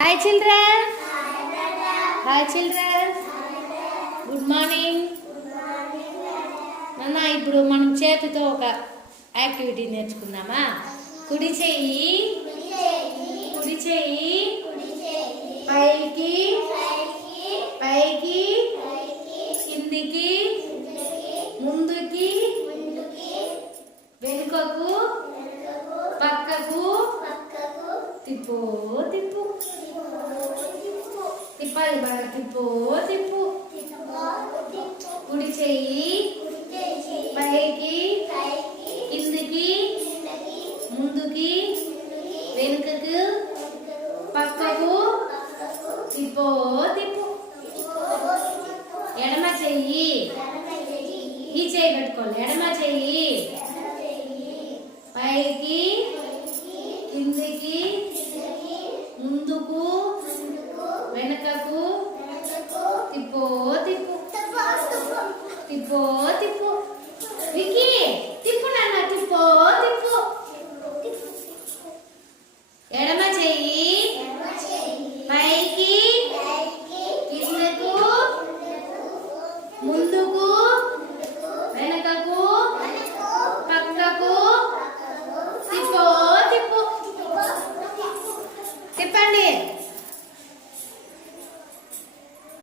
Hi children. Hi children. Good morning. నాన్న ఇప్పుడు మనం చేతితో ఒక యాక్టివిటీ నేర్చుకుందామా? కుడి చెయ్యి పైకి పైకి కిందికి ముందుకి వెనుకకు పక్కకు తిప్పు తిప్పు తిప్పాలి బాగా తిప్పు తిప్పు. కుడి చెయ్యి పైకి కిందికి ముందుకి వెనుకకు పక్కకు తిప్పు తిప్పు. ఎడమ చెయ్యి ఈ చెయ్యి పెట్టుకోవాలి. ఎడమ చెయ్యి పైకి కిందికి ముందుకు వెనుకకు తిప్పు తిప్పు తిప్పు తిప్పు.